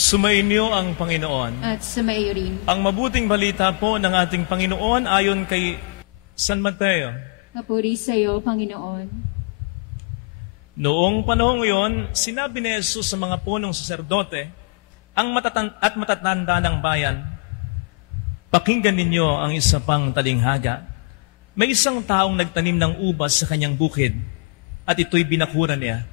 Sumainyo ang Panginoon. At sumaiyo rin. Ang mabuting balita po ng ating Panginoon ayon kay San Mateo. Papuri sa iyo, Panginoon. Noong panahong iyon, sinabi ni Jesus sa mga punong saserdote at matatanda ng bayan, "Pakinggan ninyo ang isa pang talinghaga. May isang taong nagtanim ng ubas sa kanyang bukid at ito'y binakuran niya.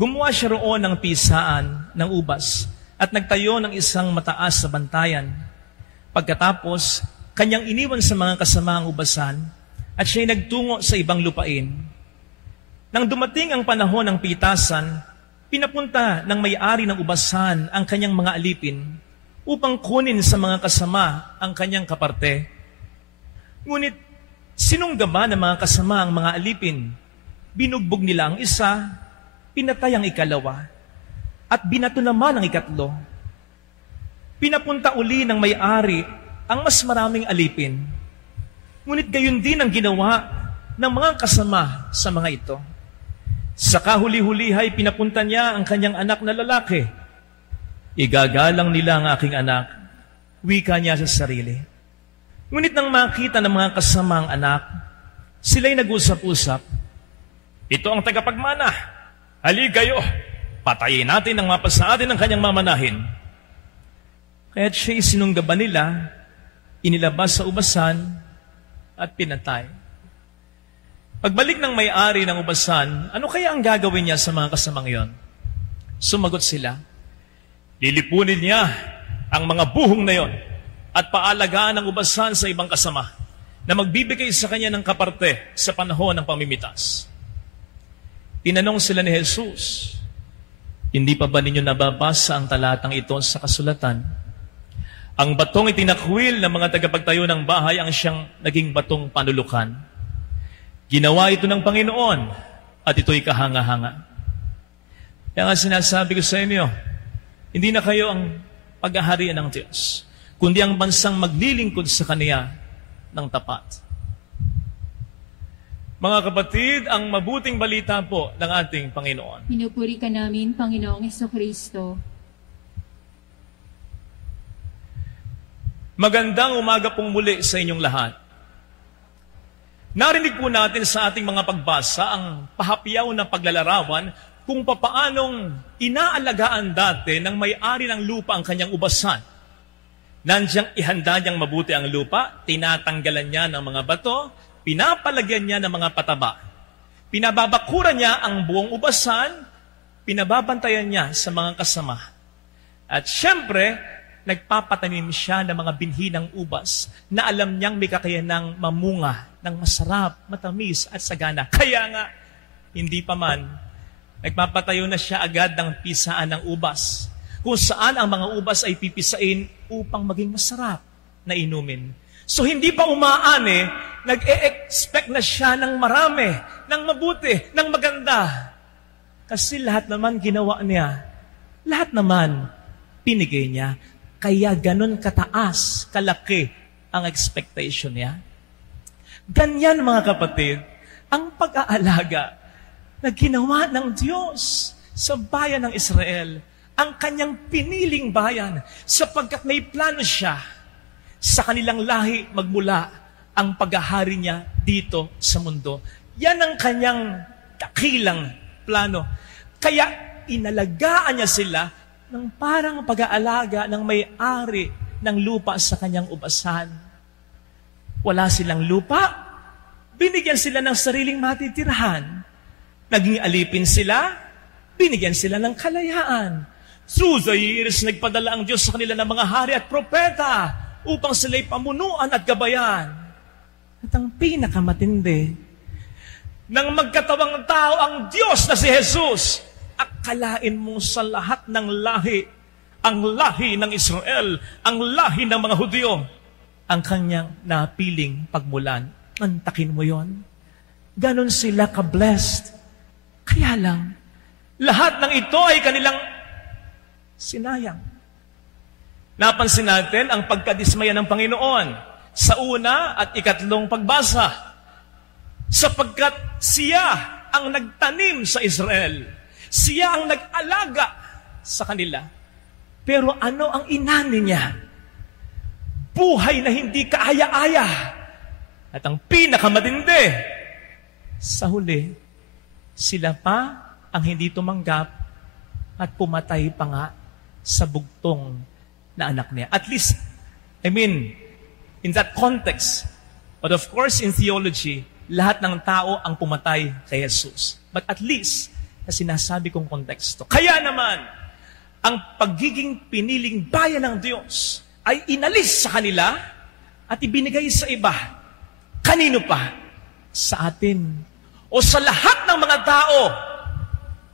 Gumawa siya roon ng pisaan ng ubas at nagtayo ng isang mataas na bantayan. Pagkatapos, kanyang iniwan sa mga kasama ang ubasan at siya'y nagtungo sa ibang lupain. Nang dumating ang panahon ng pitasan, pinapunta ng may-ari ng ubasan ang kanyang mga alipin upang kunin sa mga kasama ang kanyang kaparte. Ngunit sinunggaba ng mga kasama ang mga alipin. Binugbog nila ang isa, pinatay ang ikalawa, at binato naman ang ikatlo. Pinapunta uli ng may-ari ang mas maraming alipin. Ngunit gayon din ang ginawa ng mga kasama sa mga ito. Sa kahuli-hulihay, pinapunta niya ang kanyang anak na lalaki. Igagalang nila ang aking anak, wika niya sa sarili. Ngunit nang makita ng mga kasama ang anak, sila'y nag-usap-usap, "Ito ang tagapagmana. Hali kayo, patayin natin ang mapa sa atin ng kanyang mamanahin." Kaya't siya'y sinunggaban nila, inilabas sa ubasan, at pinatay. Pagbalik ng may-ari ng ubasan, ano kaya ang gagawin niya sa mga kasamang iyon? Sumagot sila, "Lilipunin niya ang mga buhong na iyon at paalagaan ang ubasan sa ibang kasama na magbibigay sa kanya ng kaparte sa panahon ng pamimitas." Tinanong sila ni Jesus, "Hindi pa ba ninyo nababasa ang talatang ito sa kasulatan? Ang batong itinakwil ng mga tagapagtayo ng bahay ang siyang naging batong panulukan. Ginawa ito ng Panginoon at ito'y kahanga-hanga." Kaya nga sinasabi ko sa inyo, hindi na kayo ang paghaharian ng Diyos, kundi ang bansang maglilingkod sa Kaniya ng tapat. Mga kapatid, ang mabuting balita po ng ating Panginoon. Pinupuri ka namin, Panginoong Jesucristo. Magandang umaga pong muli sa inyong lahat. Narinig po natin sa ating mga pagbasa ang pahapyaw na paglalarawan kung papaanong inaalagaan dati ng may-ari ng lupa ang kanyang ubasan. Nandiyan ihanda niyang mabuti ang lupa, tinatanggalan niya ng mga bato, pinapalagyan niya ng mga pataba. Pinababakuran niya ang buong ubasan, pinababantayan niya sa mga kasama. At syempre, nagpapatanim siya ng mga binhi ng ubas na alam niyang may kakayanang mamunga ng masarap, matamis at sagana. Kaya nga, hindi pa man, nagpapatayo na siya agad ng pisaan ng ubas, kung saan ang mga ubas ay pipisain upang maging masarap na inumin. So hindi pa umaani, nag-e-expect na siya ng marami, ng mabuti, ng maganda. Kasi lahat naman ginawa niya. Lahat naman pinigay niya. Kaya ganun kataas, kalaki ang expectation niya. Ganyan mga kapatid, ang pag-aalaga na ginawa ng Diyos sa bayan ng Israel, ang kanyang piniling bayan, sapagkat may plano siya sa kanilang lahi magmula ang paghahari niya dito sa mundo. Yan ang kanyang dakilang plano. Kaya inalagaan niya sila ng parang pag-aalaga ng may-ari ng lupa sa kanyang ubasan. Wala silang lupa, binigyan sila ng sariling matitirahan. Naging alipin sila, binigyan sila ng kalayaan. Through the years, nagpadala ang Diyos sa kanila ng mga hari at propeta upang sila'y pamunuan at gabayan. At ang pinakamatindi, nang magkatawang tao ang Diyos na si Jesus, akalain mo sa lahat ng lahi, ang lahi ng Israel, ang lahi ng mga Hudyo, ang kanyang napiling pagmulan. Antakin mo yon. Ganon sila ka-blessed. Kaya lang, lahat ng ito ay kanilang sinayang. Napansin natin ang pagkadismaya ng Panginoon sa una at ikatlong pagbasa, sapagkat siya ang nagtanim sa Israel. Siya ang nag-alaga sa kanila. Pero ano ang inani niya? Buhay na hindi kaaya-aya. At ang pinakamatindi, sa huli, sila pa ang hindi tumanggap at pumatay pa nga sa bugtong na anak niya. At least, in that context, but of course in theology, lahat ng tao ang pumatay kay Jesus. But at least, na sinasabi kong konteksto. Kaya naman, ang pagiging piniling bayan ng Diyos ay inalis sa kanila at ibinigay sa iba. Kanino pa? Sa atin. O sa lahat ng mga tao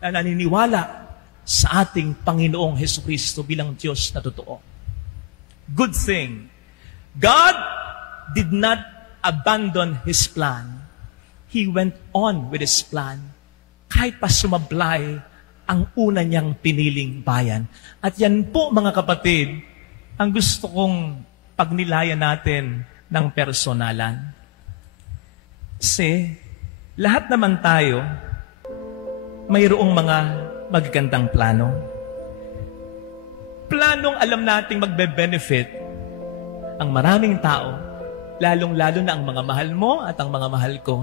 na naniniwala sa ating Panginoong Hesukristo bilang Diyos na totoo. Good thing. God did not abandon His plan. He went on with His plan. Kahit pa sumablay ang una niyang piniling bayan. At yan po, mga kapatid, ang gusto kong pagnilayan natin ng personalan. Kasi, lahat naman tayo, mayroong mga magagandang plano. Planong alam nating magbe-benefit ang maraming tao, lalong-lalo na ang mga mahal mo at ang mga mahal ko.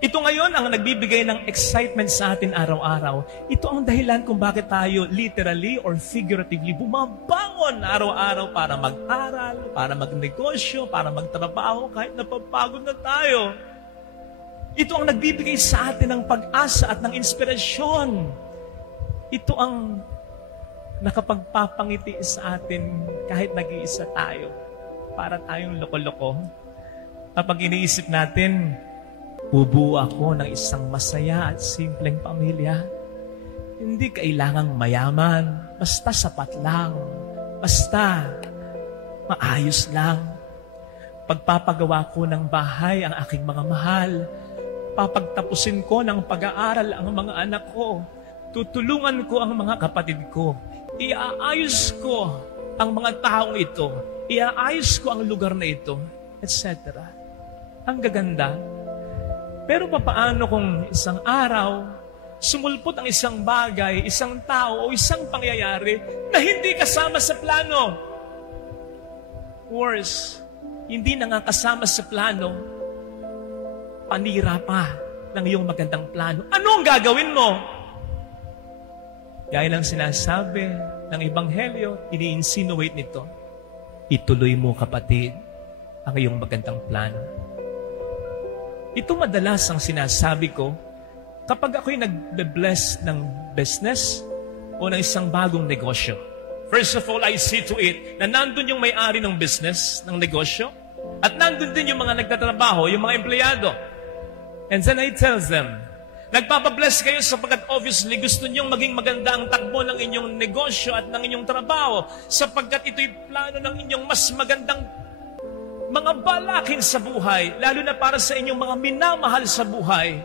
Ito ngayon ang nagbibigay ng excitement sa atin araw-araw. Ito ang dahilan kung bakit tayo literally or figuratively bumabangon araw-araw para mag-aral, para magnegosyo, para magtrabaho kahit napapagod na tayo. Ito ang nagbibigay sa atin ng pag-asa at ng inspirasyon. Ito ang nakapagpapangiti sa atin kahit nag-iisa tayo. Para tayong loko-loko. Kapag iniisip natin, bubuo ako ng isang masaya at simpleng pamilya. Hindi kailangang mayaman, basta sapat lang, basta maayos lang. Pagpapagawa ko ng bahay ang aking mga mahal, papagtapusin ko ng pag-aaral ang mga anak ko, tutulungan ko ang mga kapatid ko, iaayos ko ang mga taong ito, iaayos ko ang lugar na ito, etc. Ang gaganda. Pero papaano kung isang araw, sumulpot ang isang bagay, isang tao o isang pangyayari na hindi kasama sa plano? Worse, hindi na nga kasama sa plano, panira pa ng iyong magandang plano. Ano ang gagawin mo? Gaya ng sinasabi ng Ebanghelyo, ini-insinuate nito, ituloy mo, kapatid, ang iyong magandang plano. Ito madalas ang sinasabi ko kapag ako'y nag-bless ng business o ng isang bagong negosyo. First of all, I see to it na nandun yung may-ari ng business, ng negosyo, at nandun din yung mga nagtatrabaho, yung mga empleyado. And then I tell them, nagpapabless kayo sapagkat obviously gusto niyong maging maganda ang takbo ng inyong negosyo at ng inyong trabaho sapagkat ito'y plano ng inyong mas magandang mga balakin sa buhay, lalo na para sa inyong mga minamahal sa buhay.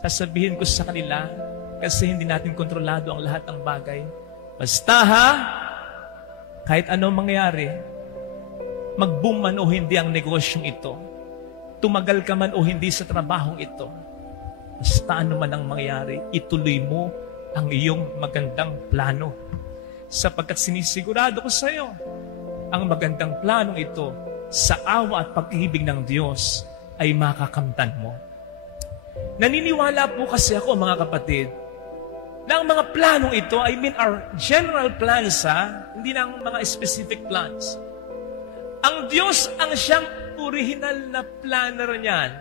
Sasabihin ko sa kanila, kasi hindi natin kontrolado ang lahat ng bagay. Basta ha, kahit anong mangyari, mag-boom man o hindi ang negosyong ito, tumagal ka man o hindi sa trabahong ito, basta ano man ang mangyari, ituloy mo ang iyong magandang plano. Sapagkat sinisigurado ko sa iyo, ang magandang planong ito sa awa at pag-ibig ng Diyos ay makakamtan mo. Naniniwala po kasi ako, mga kapatid, na ang mga planong ito, our general plans, hindi na ang mga specific plans. Ang Diyos ang siyang original na planner niyan.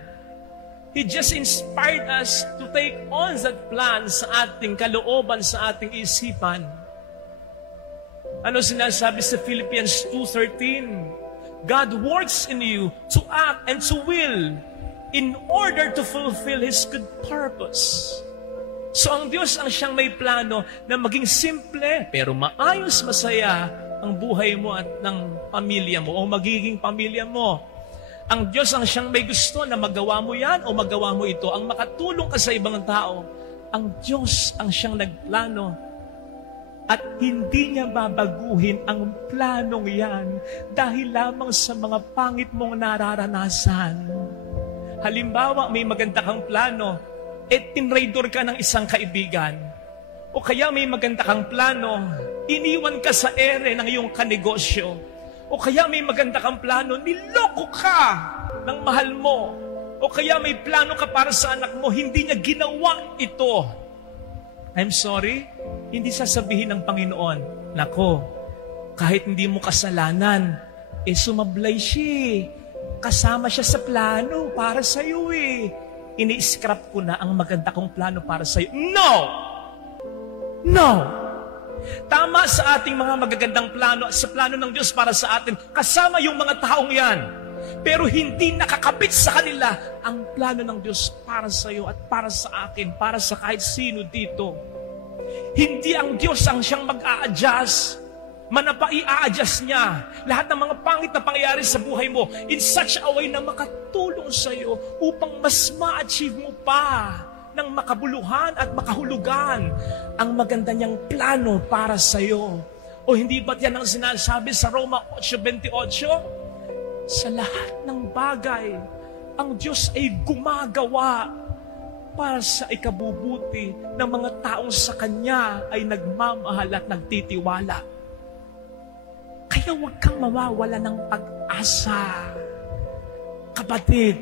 He just inspired us to take on that plan sa ating kalooban, sa ating isipan. Ano sinasabi sa Philippians 2:13? God works in you to act and to will in order to fulfill His good purpose. So ang Diyos ang siyang may plano na maging simple pero maayos, masaya ang buhay mo at ng pamilya mo o magiging pamilya mo. Ang Diyos ang siyang may gusto na magawa mo yan o magawa mo ito. Ang makatulong ka sa ibang tao. Ang Diyos ang siyang nagplano. At hindi niya babaguhin ang planong yan dahil lamang sa mga pangit mong nararanasan. Halimbawa, may maganda kang plano, tinraidor ka ng isang kaibigan. O kaya may maganda kang plano, iniwan ka sa ere ng iyong kanegosyo. O kaya may maganda kang plano, niloko ka ng mahal mo. O kaya may plano ka para sa anak mo, hindi niya ginawa ito. I'm sorry, hindi sasabihin ng Panginoon, nako, kahit hindi mo kasalanan, sumablay siya. Kasama siya sa plano para sa iyo Ini-scrap ko na ang maganda kong plano para sa iyo. No! No! Tama sa ating mga magagandang plano, sa plano ng Diyos para sa atin, kasama yung mga taong yan. Pero hindi nakakapit sa kanila ang plano ng Diyos para sa iyo at para sa akin, para sa kahit sino dito. Hindi ang Diyos ang siyang mag-a-adjust. Manapa i-a-adjust niya lahat ng mga pangit na pangyayari sa buhay mo in such a way na makatulong sa iyo upang mas ma-achieve mo pa ng makabuluhan at makahulugan ang maganda niyang plano para sa iyo. O hindi ba't yan ang sinasabi sa Roma 8:28? Sa lahat ng bagay, ang Diyos ay gumagawa para sa ikabubuti ng mga taong sa Kanya ay nagmamahal at nagtitiwala. Kaya huwag kang mawawala ng pag-asa. Kapatid,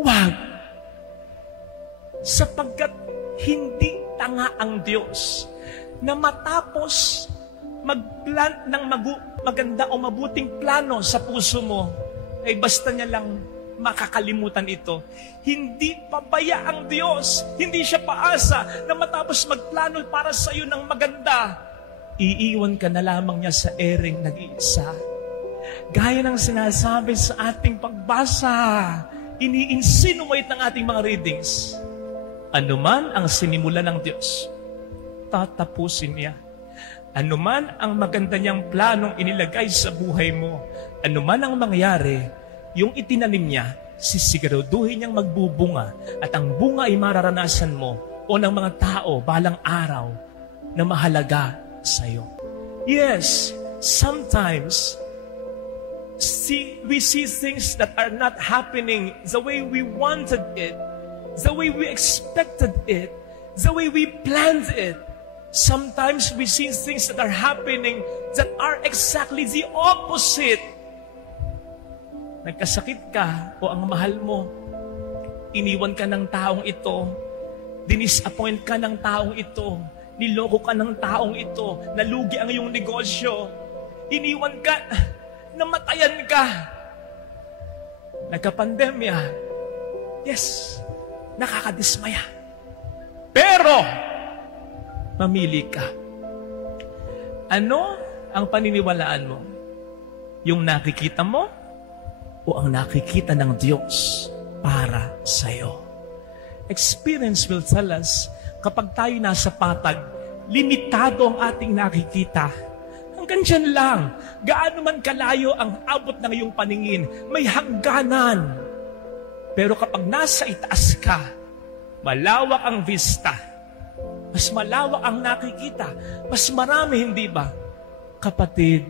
huwag. Sapagkat hindi tanga ang Diyos na matapos mag-plant ng maganda o mabuting plano sa puso mo, ay basta niya lang makakalimutan ito. Hindi pabaya ang Diyos. Hindi siya paasa na matapos magplano para sa iyo ng maganda, iiwan ka na lamang niya sa ereng nag-iisa. Gaya ng sinasabi sa ating pagbasa, ini-insinuate ng ating mga readings, anuman ang sinimulan ng Diyos, tatapusin niya. Anuman ang maganda niyang planong inilagay sa buhay mo, anuman ang mangyari, yung itinanim niya, sisiguraduhin niyang magbubunga at ang bunga ay mararanasan mo o ng mga tao balang araw na mahalaga sa iyo. Yes, sometimes we see things that are not happening the way we wanted it, the way we expected it, the way we planned it. Sometimes we see things that are happening that are exactly the opposite. Nagkasakit ka o ang mahal mo, iniwan ka ng taong ito, dinisappoint ka ng taong ito, niloko ka ng taong ito, nalugi ang iyong negosyo, iniwan ka, namatayan ka, nagka-pandemya, yes, nakakadismaya. Pero, mamili ka. Ano ang paniniwalaan mo? Yung nakikita mo o ang nakikita ng Diyos para sa'yo? Experience will tell us, kapag tayo nasa patag, limitado ang ating nakikita. Hanggang dyan lang. Gaano man kalayo ang abot ng iyong paningin, may hangganan. Pero kapag nasa itaas ka, malawak ang vista, mas malawak ang nakikita, mas marami, hindi ba? Kapatid,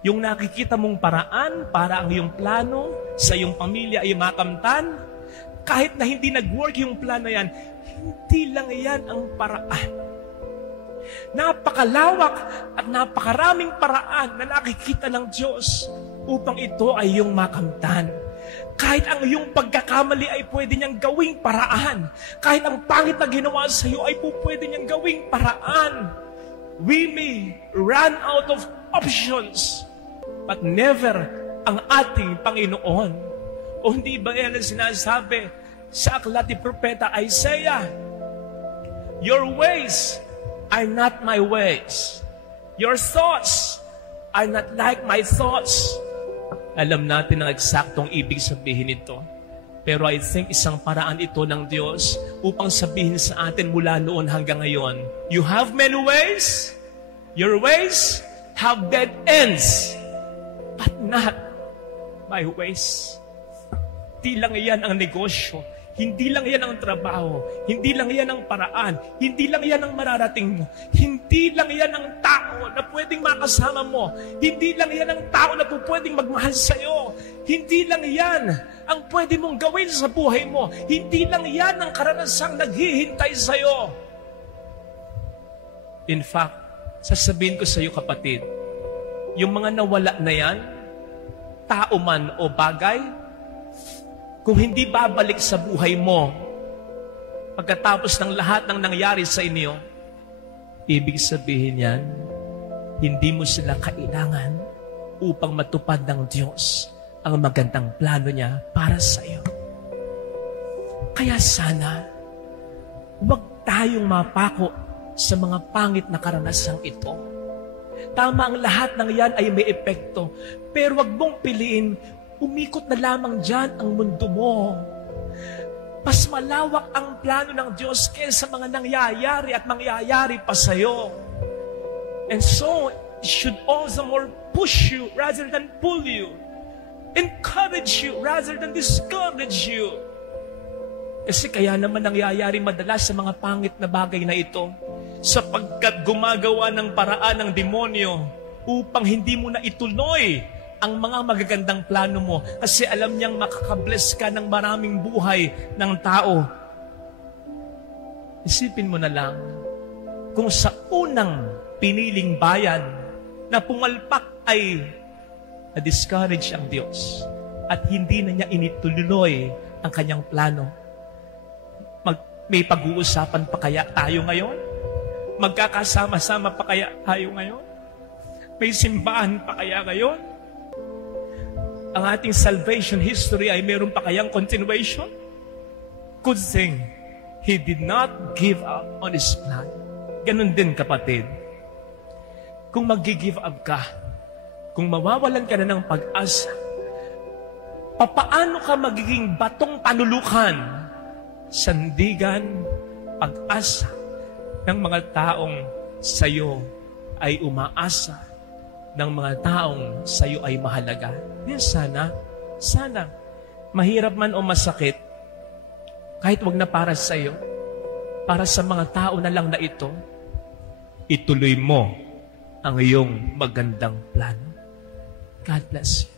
yung nakikita mong paraan para ang iyong plano sa iyong pamilya ay makamtan, kahit na hindi nag-work yung plano yan, hindi lang yan ang paraan. Napakalawak at napakaraming paraan na nakikita ng Diyos upang ito ay iyong makamtan. Kahit ang iyong pagkakamali ay pwede niyang gawing paraan. Kahit ang pangit na ginawa sa iyo ay pwede niyang gawing paraan. We may run out of options, but never ang ating Panginoon. O hindi ba yan ang sinasabi sa aklat ni Propeta Isaiah? Your ways are not my ways. Your thoughts are not like my thoughts. Alam natin ang eksaktong ibig sabihin nito. Pero I think isang paraan ito ng Diyos upang sabihin sa atin mula noon hanggang ngayon, you have many ways, your ways have dead ends, but not my ways. Hindi lang iyan ang negosyo, hindi lang iyan ang trabaho, hindi lang iyan ang paraan, hindi lang iyan ang mararating mo, hindi lang iyan ang tao na pwedeng makasama mo, hindi lang iyan ang tao na pwedeng magmahal sa iyo, hindi lang iyan ang pwede mong gawin sa buhay mo, hindi lang iyan ang karanasang naghihintay sa iyo. In fact, sasabihin ko sa iyo kapatid, yung mga nawala na yan, tao man o bagay, kung hindi babalik sa buhay mo, pagkatapos ng lahat ng nangyari sa inyo, ibig sabihin yan, hindi mo sila kailangan upang matupad ng Diyos ang magandang plano niya para sa iyo. Kaya sana, huwag tayong mapako sa mga pangit na karanasang ito. Tama ang lahat ng yan ay may epekto, pero huwag mong piliin, umikot na lamang dyan ang mundo mo. Mas malawak ang plano ng Diyos kaysa mga nangyayari at mangyayari pa sa'yo. And so, it should also more push you rather than pull you. Encourage you rather than discourage you. Kasi kaya naman nangyayari madalas sa mga pangit na bagay na ito, sapagkat gumagawa ng paraan ng demonyo upang hindi mo na ituloy ang mga magagandang plano mo. Kasi alam niyang makakabless ka ng maraming buhay ng tao. Isipin mo na lang, kung sa unang piniling bayan na pumalpak ay na-discourage ang Diyos at hindi na niya inituloy ang kanyang plano, may pag-uusapan pa kaya tayo ngayon? Magkakasama-sama pa kaya tayo ngayon? May simbahan pa kaya ngayon? Ang ating salvation history ay meron pa kayang continuation? Good thing, He did not give up on His plan. Ganun din kapatid. Kung mag-give up ka, kung mawawalan ka na ng pag-asa, papaano ka magiging batong panulukan, sandigan, pag-asa ng mga taong sa'yo ay umaasa, ng mga taong sa'yo ay mahalaga? Sana, mahirap man o masakit, kahit wag na para sa'yo, para sa mga tao na lang na ito, ituloy mo ang iyong magandang plano. God bless you.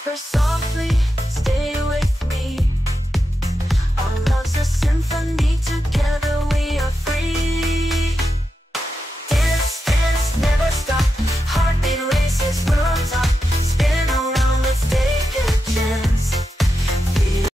Whisper softly, stay with me. Our love's a symphony tonight.